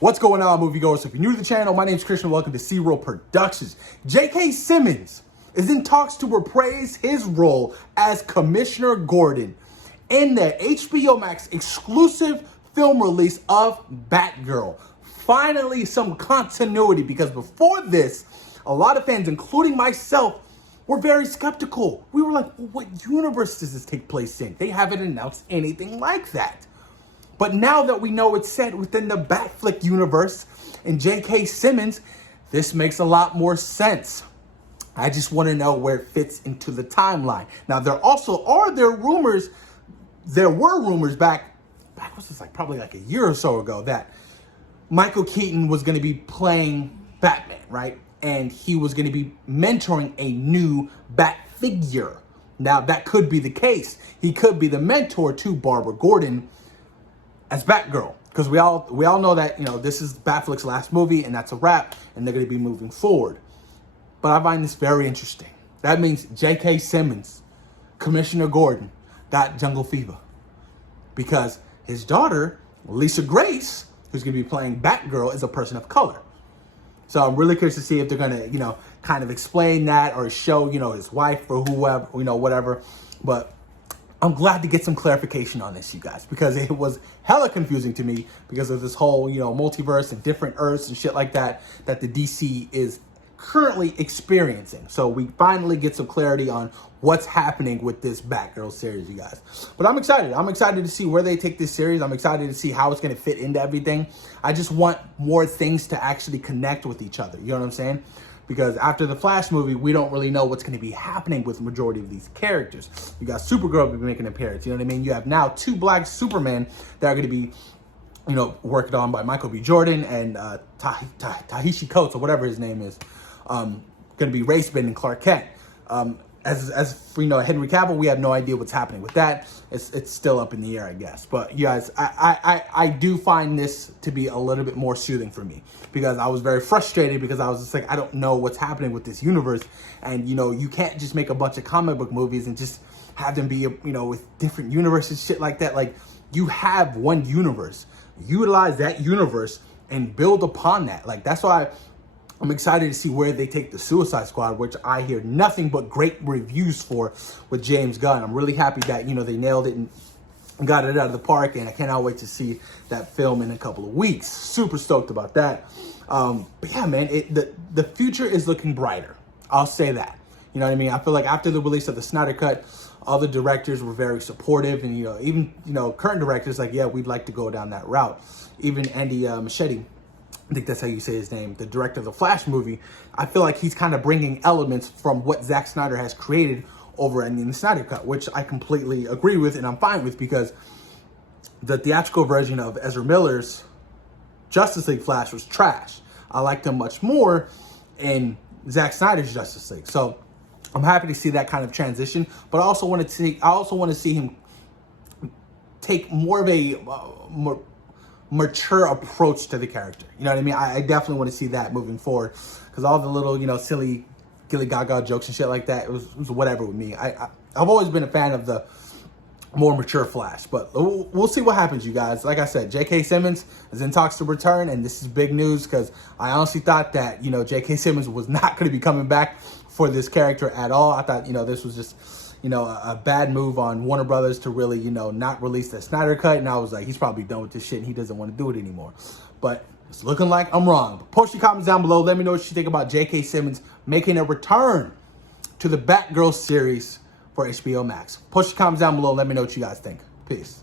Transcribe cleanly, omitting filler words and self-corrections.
What's going on, moviegoers? If you're new to the channel, my name is Christian. Welcome to C-Roll Productions. J.K. Simmons is in talks to reprise his role as Commissioner Gordon in the HBO Max exclusive film release of Batgirl. Finally, some continuity, because before this, a lot of fans, including myself, were very skeptical. We were like, well, what universe does this take place in? They haven't announced anything like that. But now that we know it's set within the Batflick universe and J.K. Simmons, this makes a lot more sense. I just want to know where it fits into the timeline. Now, there were rumors back was this, like probably like a year or so ago, that Michael Keaton was going to be playing Batman, right? And he was going to be mentoring a new Bat figure. Now, that could be the case. He could be the mentor to Barbara Gordon as Batgirl, because we all know that, you know, this is Batflick's last movie and that's a wrap, and they're going to be moving forward. But I find this very interesting. That means J.K. Simmons, Commissioner Gordon, got jungle fever, because his daughter, Lisa Grace, who's going to be playing Batgirl, is a person of color. So I'm really curious to see if they're going to, you know, kind of explain that or show, you know, his wife or whoever, you know, whatever. But I'm glad to get some clarification on this, you guys, because it was hella confusing to me because of this whole, you know, multiverse and different Earths and shit like that that the DC is currently experiencing. So we finally get some clarity on what's happening with this Batgirl series, you guys. But I'm excited. I'm excited to see where they take this series. I'm excited to see how it's going to fit into everything. I just want more things to actually connect with each other. You know what I'm saying? Because after the Flash movie, we don't really know what's going to be happening with the majority of these characters. You got Supergirl be making an appearance. You know what I mean? You have now two Black Supermen that are going to be, you know, worked on by Michael B. Jordan and Ta-Nehisi Coates, or whatever his name is, going to be race bending Clark Kent. As for, you know, Henry Cavill, we have no idea what's happening with that. It's still up in the air, I guess. But you guys, I do find this to be a little bit more soothing for me, because I was very frustrated, because I was just like, I don't know what's happening with this universe. And, you know, you can't just make a bunch of comic book movies and just have them be, you know, with different universes, shit like that. Like, you have one universe. Utilize that universe and build upon that. Like, that's why I'm excited to see where they take the Suicide Squad, which I hear nothing but great reviews for with James Gunn. I'm really happy that, you know, they nailed it and got it out of the park, and I cannot wait to see that film in a couple of weeks. Super stoked about that. But yeah, man, the future is looking brighter. I'll say that. You know what I mean? I feel like after the release of the Snyder Cut, all the directors were very supportive, and, you know, even, you know, current directors like, yeah, we'd like to go down that route. Even Andy Muschietti, I think that's how you say his name, the director of the Flash movie, I feel like he's kind of bringing elements from what Zack Snyder has created over in the Snyder Cut, which I completely agree with and I'm fine with, because the theatrical version of Ezra Miller's Justice League Flash was trash. I liked him much more in Zack Snyder's Justice League. So I'm happy to see that kind of transition, but I also want to see him take more of a more mature approach to the character. You know what I mean? I definitely want to see that moving forward, because all the little, you know, silly Gilly Gaga jokes and shit like that, it was whatever with me. I've always been a fan of the more mature Flash, but we'll see what happens, you guys. Like I said, J.K. Simmons is in talks to return, and this is big news, because I honestly thought that, you know, J.K. Simmons was not going to be coming back for this character at all. I thought, you know, this was just, you know, a bad move on Warner Brothers to really, you know, not release the Snyder Cut. And I was like, he's probably done with this shit and he doesn't want to do it anymore. But it's looking like I'm wrong. But post your comments down below. Let me know what you think about J.K. Simmons making a return to the Batgirl series for HBO Max. Post your comments down below. Let me know what you guys think. Peace.